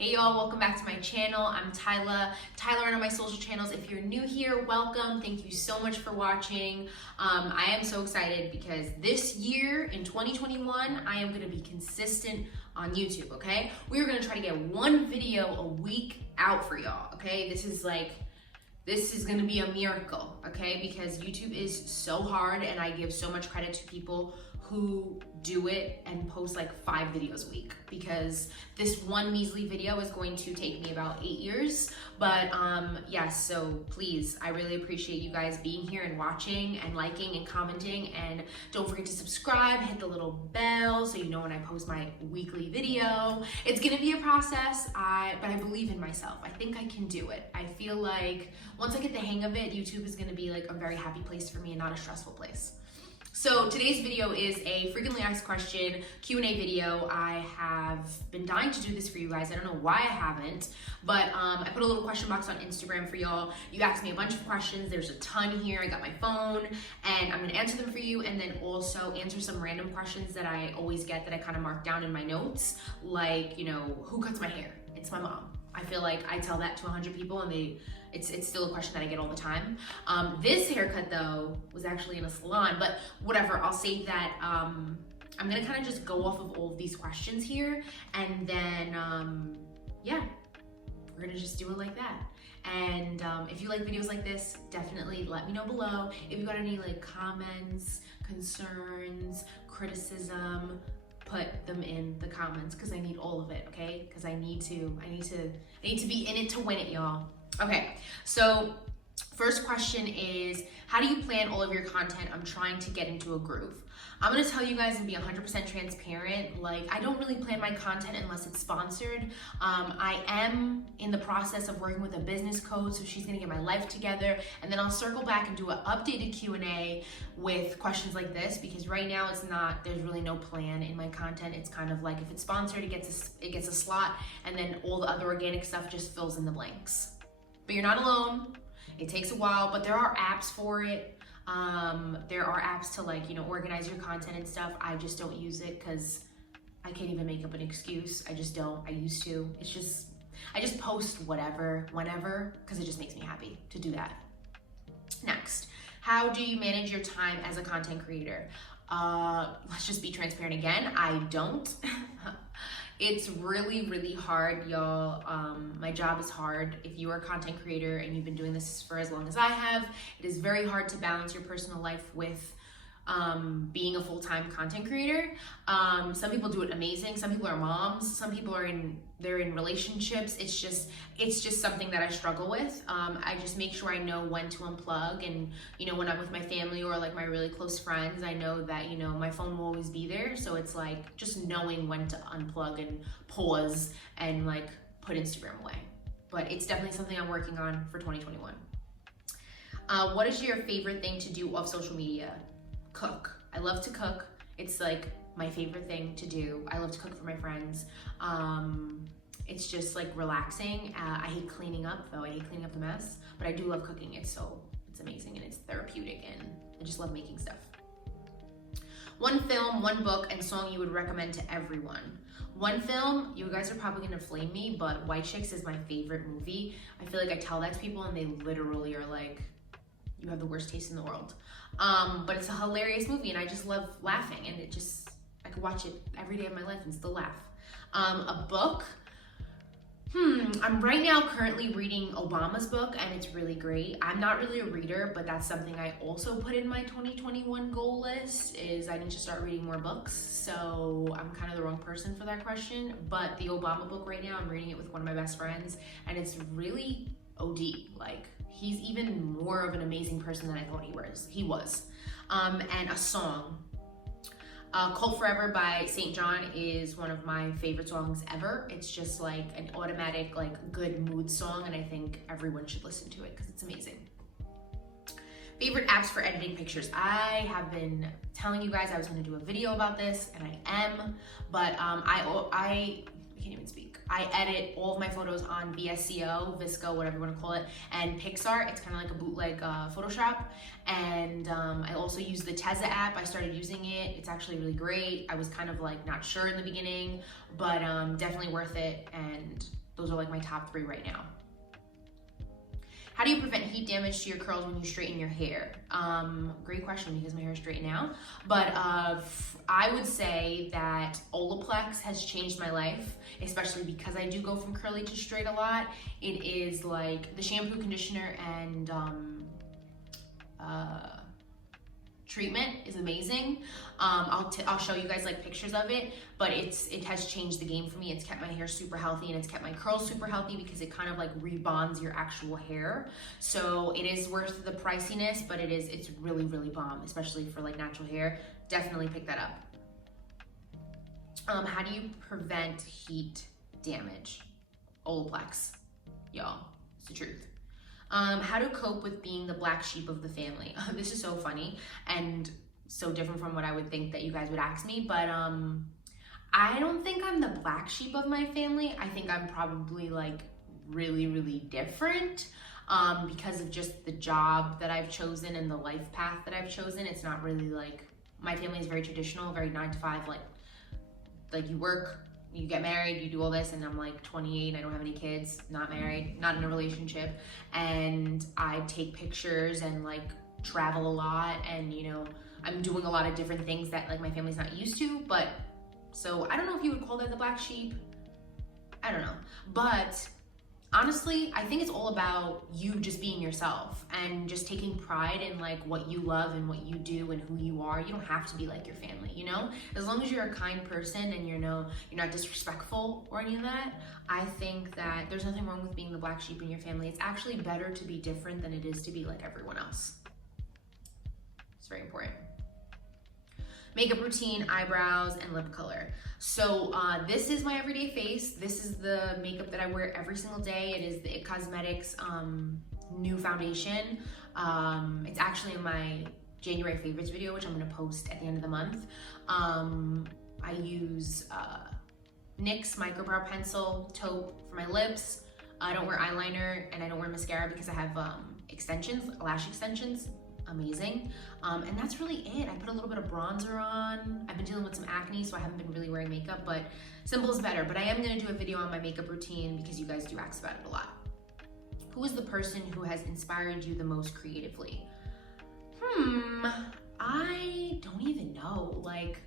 Hey y'all, welcome back to my channel. I'm tylauren on my social channels. If you're new here, welcome. Thank you so much for watching. I am so excited because this year in 2021, I am gonna be consistent on YouTube, okay? We are gonna try to get one video a week out for y'all, okay? This is gonna be a miracle, okay? Because YouTube is so hard and I give so much credit to people who do it and post like 5 videos a week, because this one measly video is going to take me about 8 years. But yes, so please, I really appreciate you guys being here and watching and liking and commenting, and don't forget to subscribe, hit the little bell so you know when I post my weekly video. It's gonna be a process, but I believe in myself. I think I can do it. I feel like once I get the hang of it, YouTube is gonna be like a very happy place for me and not a stressful place. So today's video is a frequently asked question Q&A video. I have been dying to do this for you guys. I don't know why I haven't, but I put a little question box on Instagram for y'all. You asked me a bunch of questions. There's a ton here. I got my phone and I'm gonna answer them for you, and then also answer some random questions that I always get that I kind of mark down in my notes. Like, you know, who cuts my hair? It's my mom. I feel like I tell that to 100 people and it's still a question that I get all the time. This haircut though was actually in a salon, but whatever, I'll save that. I'm gonna kind of just go off of all of these questions here, and then yeah, we're gonna just do it like that. And if you like videos like this, definitely let me know below. If you got any like comments, concerns, criticism, put them in the comments, because I need all of it, okay? Because I need to be in it to win it, y'all. Okay, so first question is, how do you plan all of your content? I'm trying to get into a groove. I'm gonna tell you guys and be 100% transparent. Like, I don't really plan my content unless it's sponsored. I am in the process of working with a business coach, so she's gonna get my life together, and then I'll circle back and do an updated Q&A with questions like this, because right now there's really no plan in my content. It's kind of like, if it's sponsored, it gets a slot, and then all the other organic stuff just fills in the blanks. But you're not alone. It takes a while, but there are apps for it. There are apps to, like, you know, organize your content and stuff. I just don't use it because I can't even make up an excuse. I just don't. I used to. I just post whatever, whenever, because it just makes me happy to do that. Next, how do you manage your time as a content creator? Let's just be transparent again. I don't. It's really, really hard, y'all. My job is hard. If you are a content creator and you've been doing this for as long as I have, it is very hard to balance your personal life with being a full-time content creator. Some people do it amazing. Some people are moms. Some people they're in relationships. It's just something that I struggle with. I just make sure I know when to unplug, and, you know, when I'm with my family or like my really close friends, I know that, you know, my phone will always be there. So it's like just knowing when to unplug and pause and like put Instagram away. But it's definitely something I'm working on for 2021. What is your favorite thing to do off social media? Cook. I love to cook. It's like my favorite thing to do. I love to cook for my friends. It's just like relaxing. I hate cleaning up though. I hate cleaning up the mess, but I do love cooking. It's amazing and it's therapeutic, and I just love making stuff. One film, one book, and song you would recommend to everyone. One film, you guys are probably gonna flame me, but White Chicks is my favorite movie. I feel like I tell that to people and they literally are like, you have the worst taste in the world. But it's a hilarious movie and I just love laughing, and I could watch it every day of my life and still laugh. A book, I'm right now currently reading Obama's book, and it's really great. I'm not really a reader, but that's something I also put in my 2021 goal list, is I need to start reading more books. So I'm kind of the wrong person for that question, but the Obama book right now, I'm reading it with one of my best friends, and it's really OD. Like, he's even more of an amazing person than I thought he was. And a song, Cold Forever by St. John is one of my favorite songs ever. It's just like an automatic, like, good mood song, and I think everyone should listen to it because it's amazing. Favorite apps for editing pictures. I have been telling you guys I was gonna do a video about this, and I am, but I can't even speak. I edit all of my photos on VSCO, whatever you want to call it, and Pixar. It's kind of like a bootleg Photoshop. And I also use the Teza app. I started using it. It's actually really great. I was kind of like not sure in the beginning, but definitely worth it. And those are like my top 3 right now. How do you prevent heat damage to your curls when you straighten your hair? Great question, because my hair is straight now. But I would say that Olaplex has changed my life, especially because I do go from curly to straight a lot. It is like the shampoo, conditioner, and treatment is amazing. I'll show you guys like pictures of it, but it has changed the game for me. It's kept my hair super healthy, and it's kept my curls super healthy because it kind of like rebonds your actual hair. So it is worth the priciness, but it's really, really bomb, especially for like natural hair. Definitely pick that up. How do you prevent heat damage? Olaplex, y'all, it's the truth. How to cope with being the black sheep of the family. This is so funny and so different from what I would think that you guys would ask me, but I don't think I'm the black sheep of my family. I think I'm probably like really, really different because of just the job that I've chosen and the life path that I've chosen. It's not really like, my family is very traditional, very 9 to 5, like you work, you get married, you do all this, and I'm like 28, I don't have any kids, not married, not in a relationship, and I take pictures and like travel a lot, and you know, I'm doing a lot of different things that like my family's not used to. But so I don't know if you would call that the black sheep, I don't know, but honestly, I think it's all about you just being yourself and just taking pride in like what you love and what you do and who you are. You don't have to be like your family, you know? As long as you're a kind person and you're not disrespectful or any of that, I think that there's nothing wrong with being the black sheep in your family. It's actually better to be different than it is to be like everyone else. It's very important. Makeup routine, eyebrows, and lip color. So this is my everyday face. This is the makeup that I wear every single day. It is the IT Cosmetics new foundation. It's actually in my January favorites video, which I'm gonna post at the end of the month. I use NYX microbrow pencil, taupe for my lips. I don't wear eyeliner and I don't wear mascara because I have extensions, lash extensions. Amazing. And that's really it. I put a little bit of bronzer on. I've been dealing with some acne, so I haven't been really wearing makeup, but simple is better. But I am gonna do a video on my makeup routine because you guys do ask about it a lot. Who is the person who has inspired you the most creatively? I don't even know. Like,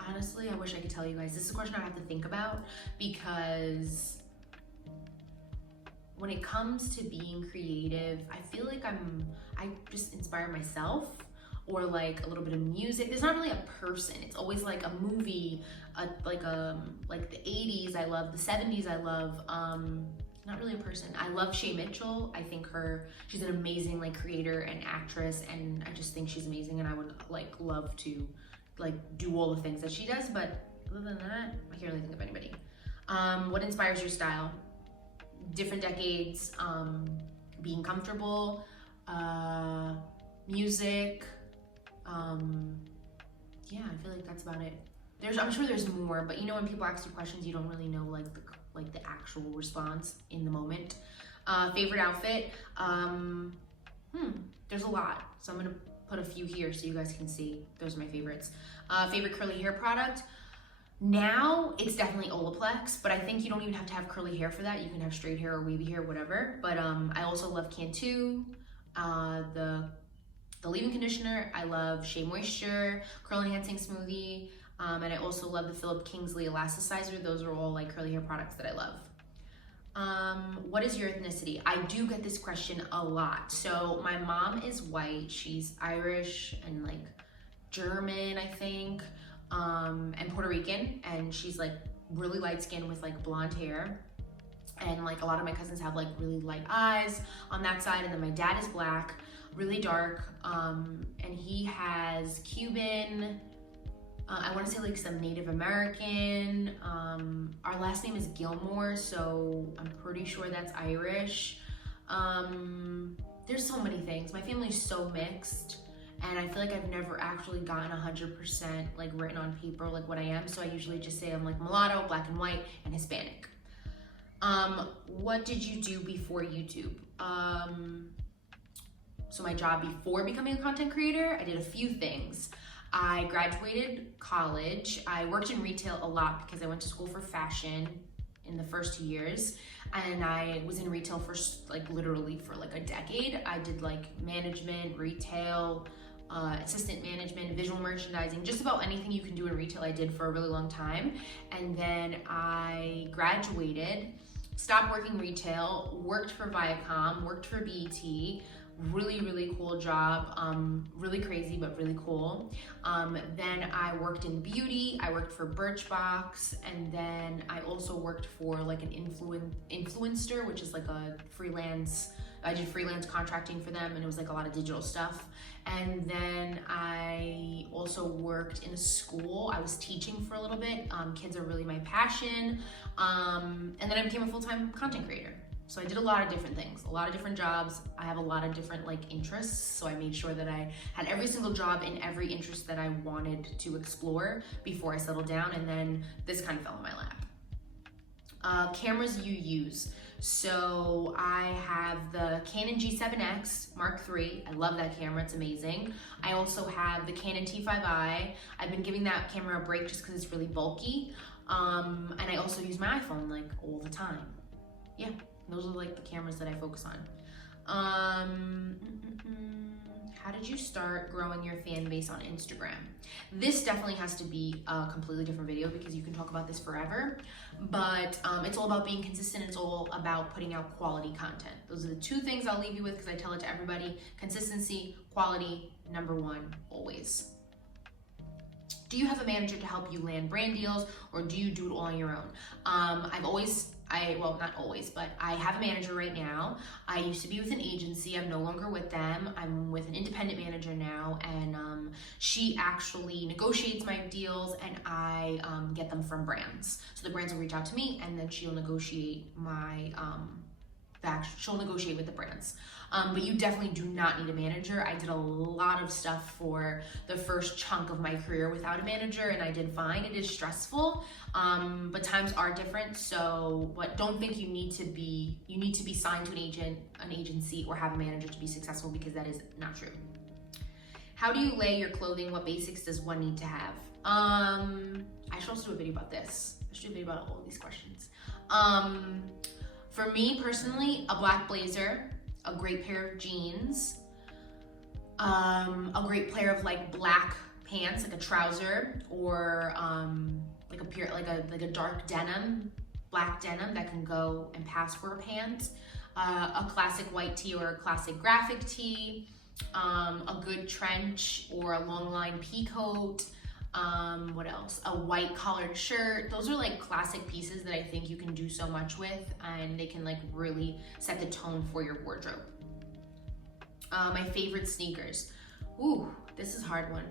honestly, I wish I could tell you guys. This is a question I have to think about, because when it comes to being creative, I feel like I just inspire myself, or like a little bit of music. There's not really a person. It's always like a movie, like the 80s I love, the 70s I love. Not really a person. I love Shay Mitchell. I think she's an amazing like creator and actress, and I just think she's amazing, and I would like love to like do all the things that she does. But other than that, I can't really think of anybody. What inspires your style? Different decades, being comfortable, music, yeah, I feel like that's about it. I'm sure there's more, but you know, when people ask you questions, you don't really know like the actual response in the moment. Favorite outfit, there's a lot, so I'm gonna put a few here so you guys can see. Those are my favorites. Favorite curly hair product. Now it's definitely Olaplex, but I think you don't even have to have curly hair for that. You can have straight hair or wavy hair, whatever. But I also love Cantu, the leave-in conditioner. I love Shea Moisture, Curl Enhancing Smoothie, and I also love the Philip Kingsley Elasticizer. Those are all like curly hair products that I love. What is your ethnicity? I do get this question a lot. So my mom is white. She's Irish and like German, I think. And Puerto Rican, and she's like really light skinned with like blonde hair, and like a lot of my cousins have like really light eyes on that side. And then my dad is black, really dark, and he has Cuban, I want to say like some Native American. Our last name is Gilmore, so I'm pretty sure that's Irish. There's so many things. My family is so mixed. And I feel like I've never actually gotten 100% like written on paper like what I am. So I usually just say I'm like mulatto, black and white, and Hispanic. What did you do before YouTube? So my job before becoming a content creator, I did a few things. I graduated college. I worked in retail a lot because I went to school for fashion in the first 2 years, and I was in retail for like literally for like a decade. I did like management, retail, assistant management, visual merchandising, just about anything you can do in retail I did for a really long time. And then I graduated, stopped working retail, worked for Viacom, worked for BET, really cool job, really crazy but really cool. Then I worked in beauty, I worked for Birchbox, and then I also worked for like an influencer, which is like a freelance, I did freelance contracting for them, and it was like a lot of digital stuff. And then I also worked in a school. I was teaching for a little bit. Kids are really my passion. And then I became a full-time content creator. So I did a lot of different things, a lot of different jobs. I have a lot of different like interests. So I made sure that I had every single job in every interest that I wanted to explore before I settled down. And then this kind of fell in my lap. Cameras you use. So I have the Canon G7X Mark III. I love that camera, it's amazing. I also have the Canon T5i. I've been giving that camera a break just because it's really bulky. And I also use my iPhone like all the time. Yeah, those are like the cameras that I focus on. How did you start growing your fan base on Instagram? This definitely has to be a completely different video because you can talk about this forever, but it's all about being consistent. It's all about putting out quality content. Those are the two things I'll leave you with because I tell it to everybody. Consistency, quality, number one, always. Do you have a manager to help you land brand deals, or do you do it all on your own? Well, not always, but I have a manager right now. I used to be with an agency. I'm no longer with them. I'm with an independent manager now, and she actually negotiates my deals, and I get them from brands. So the brands will reach out to me, and then she'll negotiate she'll negotiate with the brands. But you definitely do not need a manager. I did a lot of stuff for the first chunk of my career without a manager, and I did fine. It is stressful, but times are different. So, but don't think you need to be signed to an agency, or have a manager to be successful, because that is not true. How do you lay your clothing? What basics does one need to have? I should also do a video about this. I should do a video about all of these questions. For me personally, a black blazer, a great pair of jeans, a great pair of like black pants, like a trouser, or like a dark denim, black denim that can go and pass for a pant, a classic white tee or a classic graphic tee, a good trench or a long line pea coat. What else? A white collared shirt. Those are like classic pieces that I think you can do so much with, and they can like really set the tone for your wardrobe. My favorite sneakers. Ooh, this is a hard one.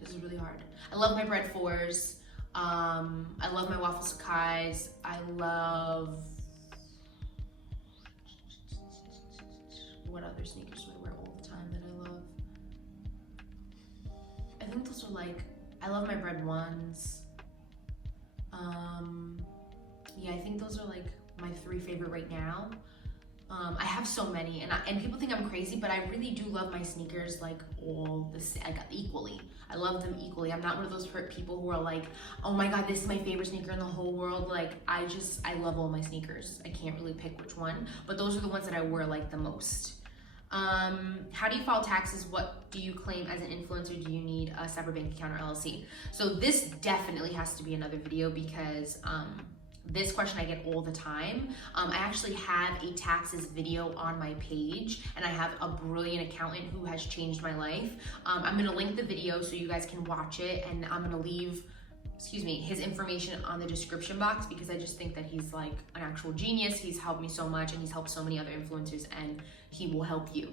This is really hard. I love my Bread 4s. I love my Waffle Sakais. I love, what other sneakers do I wear all the time that I love? I think those are like, I love my Bread 1s. Yeah, I think those are like my 3 favorite right now. I have so many, and people think I'm crazy, but I really do love my sneakers like equally. I love them equally. I'm not one of those people who are like, oh my god, this is my favorite sneaker in the whole world. Like, I love all my sneakers. I can't really pick which one, but those are the ones that I wear like the most. How do you file taxes? What do you claim as an influencer? Do you need a separate bank account or LLC? So this definitely has to be another video, because this question I get all the time. I actually have a taxes video on my page, and I have a brilliant accountant who has changed my life. I'm gonna link the video so you guys can watch it, and I'm gonna leave his information on the description box, because I just think that he's like an actual genius. He's helped me so much, and he's helped so many other influencers, and he will help you.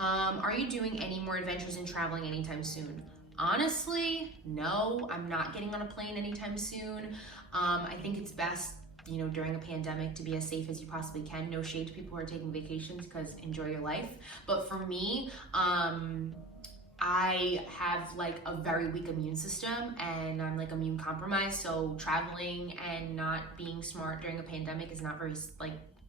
Are you doing any more adventures in traveling anytime soon? Honestly, no, I'm not getting on a plane anytime soon. I think it's best, you know, during a pandemic to be as safe as you possibly can. No shade to people who are taking vacations, because enjoy your life. But for me, I have like a very weak immune system, and I'm like immune compromised. So traveling and not being smart during a pandemic is not very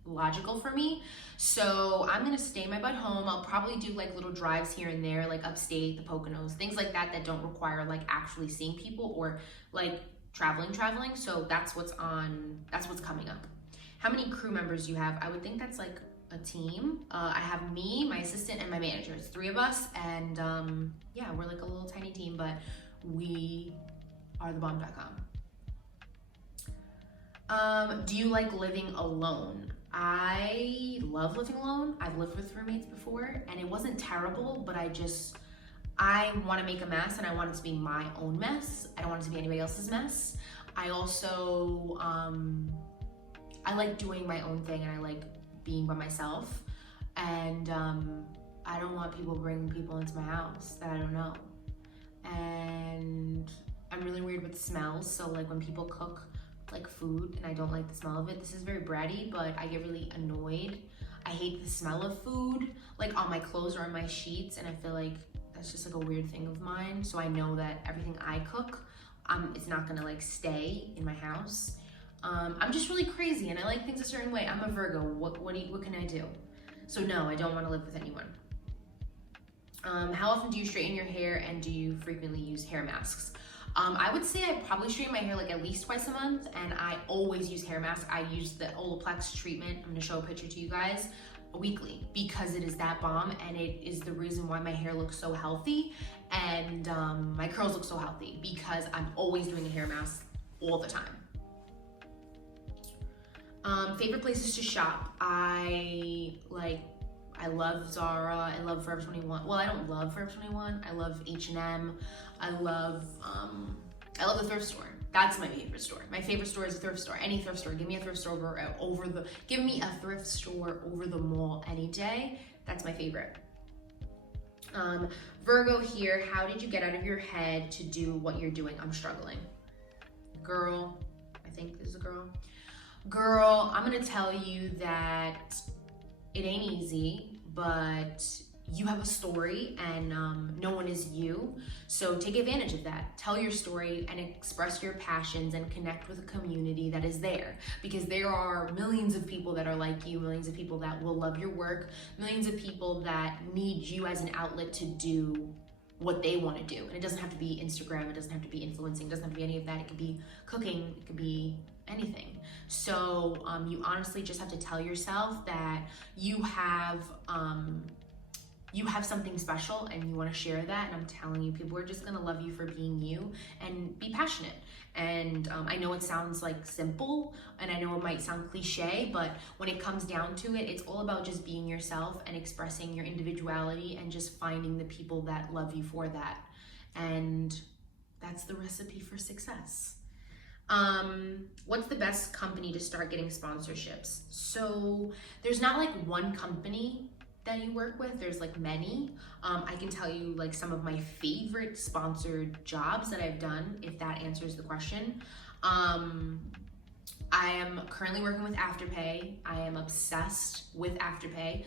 logical for me. So I'm gonna stay my butt home. I'll probably do like little drives here and there, like upstate, the Poconos, things like that don't require like actually seeing people or like traveling. So that's what's coming up. How many crew members do you have? I would think that's like a team. I have me, my assistant, and my manager. It's 3 of us, and yeah, we're like a little tiny team, but we are thebomb.com. Do you like living alone? I love living alone. I've lived with roommates before, and it wasn't terrible, but I want to make a mess, and I want it to be my own mess. I don't want it to be anybody else's mess. I also, I like doing my own thing, and I like being by myself, and I don't want people bringing people into my house that I don't know. And I'm really weird with smells, so like when people cook like food and I don't like the smell of it, this is very bratty, but I get really annoyed. I hate the smell of food like on my clothes or on my sheets, and I feel like that's just like a weird thing of mine. So I know that everything I cook, it's not gonna like stay in my house. I'm just really crazy and I like things a certain way. I'm a Virgo. What can I do? So no, I don't want to live with anyone. How often do you straighten your hair, and do you frequently use hair masks? I would say I probably straighten my hair like at least twice a month, and I always use hair masks. I use the Olaplex treatment. I'm gonna show a picture to you guys weekly because it is that bomb, and it is the reason why my hair looks so healthy and my curls look so healthy, because I'm always doing a hair mask all the time. Favorite places to shop? I love Zara. I love Forever 21. Well, I don't love Forever 21. I love H&M. I love the thrift store. That's my favorite store. My favorite store is a thrift store. Any thrift store. Give me a thrift store give me a thrift store over the mall any day. That's my favorite. Virgo here. How did you get out of your head to do what you're doing? I'm struggling. Girl, I think this is a girl. Girl, I'm gonna tell you that it ain't easy, but you have a story, and no one is you. So take advantage of that. Tell your story and express your passions and connect with a community that is there, because there are millions of people that are like you, millions of people that will love your work, millions of people that need you as an outlet to do what they want to do. And it doesn't have to be Instagram, it doesn't have to be influencing, it doesn't have to be any of that. It could be cooking, it could be anything. So you honestly just have to tell yourself that you have something special and you want to share that. And I'm telling you, people are just gonna love you for being you and be passionate. And I know it sounds like simple, and I know it might sound cliche, but when it comes down to it, it's all about just being yourself and expressing your individuality and just finding the people that love you for that. And that's the recipe for success. What's the best company to start getting sponsorships? So there's not like one company that you work with, there's like many. I can tell you like some of my favorite sponsored jobs that I've done, if that answers the question. I am currently working with Afterpay. I am obsessed with Afterpay,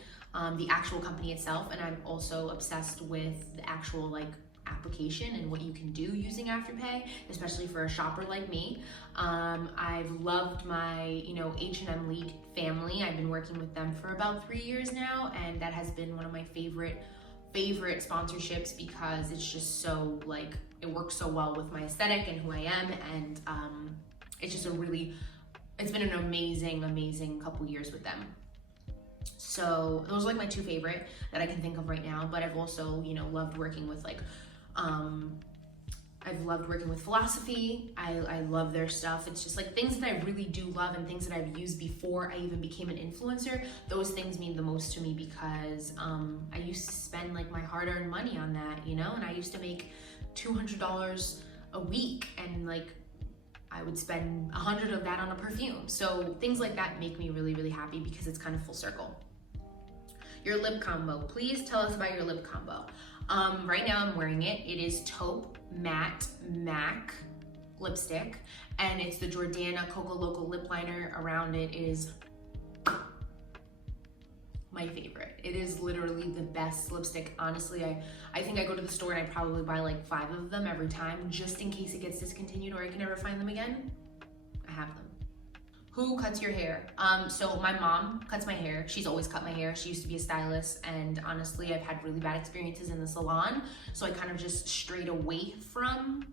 the actual company itself, and I'm also obsessed with the actual like application and what you can do using Afterpay, especially for a shopper like me. I've loved my, H&M Lead family. I've been working with them for about 3 years now, and that has been one of my favorite sponsorships, because it's just so like, it works so well with my aesthetic and who I am, and it's just it's been an amazing couple years with them. So those are like my 2 favorite that I can think of right now, but I've also, loved working with like, I've loved working with Philosophy. I love their stuff. It's just like things that I really do love and things that I've used before I even became an influencer. Those things mean the most to me, because I used to spend like my hard-earned money on that, and I used to make $200 a week, and like I would spend 100 of that on a perfume. So things like that make me really happy, because it's kind of full circle. Your lip combo. Please tell us about your lip combo. Right now I'm wearing it. It is Taupe Matte MAC lipstick, and it's the Jordana Coco Loco lip liner. Around it is my favorite. It is literally the best lipstick. Honestly, I think I go to the store and I probably buy like 5 of them every time, just in case it gets discontinued or I can never find them again. I have them. Who cuts your hair? So my mom cuts my hair. She's always cut my hair. She used to be a stylist, and honestly, I've had really bad experiences in the salon, so I kind of just strayed away from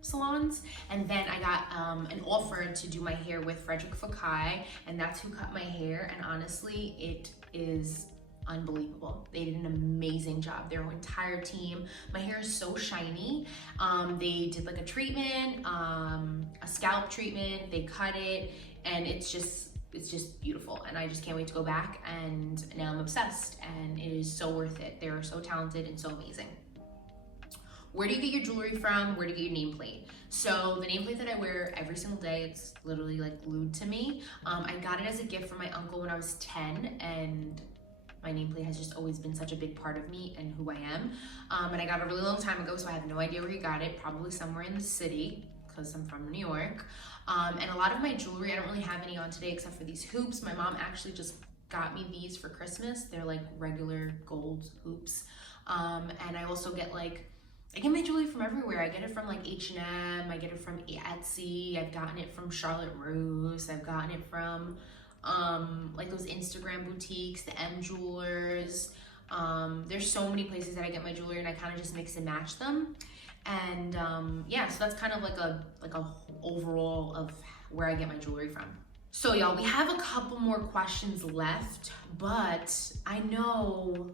salons. And then I got an offer to do my hair with Frederick Fakai, and that's who cut my hair, and honestly, it is unbelievable. They did an amazing job, their entire team. My hair is so shiny. They did like a treatment, a scalp treatment, they cut it, and it's just beautiful, and I just can't wait to go back, and now I'm obsessed, and it is so worth it. They're so talented and so amazing. Where do you get your jewelry from? Where do you get your nameplate? So the nameplate that I wear every single day, it's literally like glued to me. I got it as a gift from my uncle when I was 10, and my nameplate has just always been such a big part of me and who I am. And I got it a really long time ago, so I have no idea where he got it, probably somewhere in the city, because I'm from New York. And a lot of my jewelry, I don't really have any on today except for these hoops. My mom actually just got me these for Christmas. They're like regular gold hoops. And I also get I get my jewelry from everywhere. I get it from like H&M, I get it from Etsy, I've gotten it from Charlotte Russe, I've gotten it from like those Instagram boutiques, the M Jewelers. There's so many places that I get my jewelry, and I kind of just mix and match them. And yeah, so that's kind of like a overall of where I get my jewelry from. So y'all, we have a couple more questions left, but I know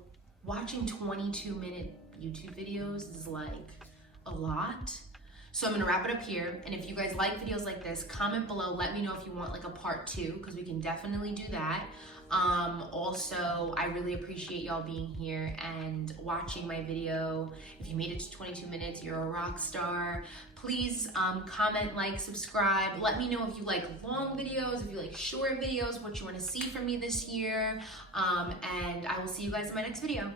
watching 22-minute YouTube videos is like a lot. So I'm gonna wrap it up here, and if you guys like videos like this, comment below, let me know if you want like a part 2, because we can definitely do that. Also, I really appreciate y'all being here and watching my video. If you made it to 22 minutes, you're a rock star. Please comment, like, subscribe. Let me know if you like long videos, if you like short videos, what you want to see from me this year. And I will see you guys in my next video.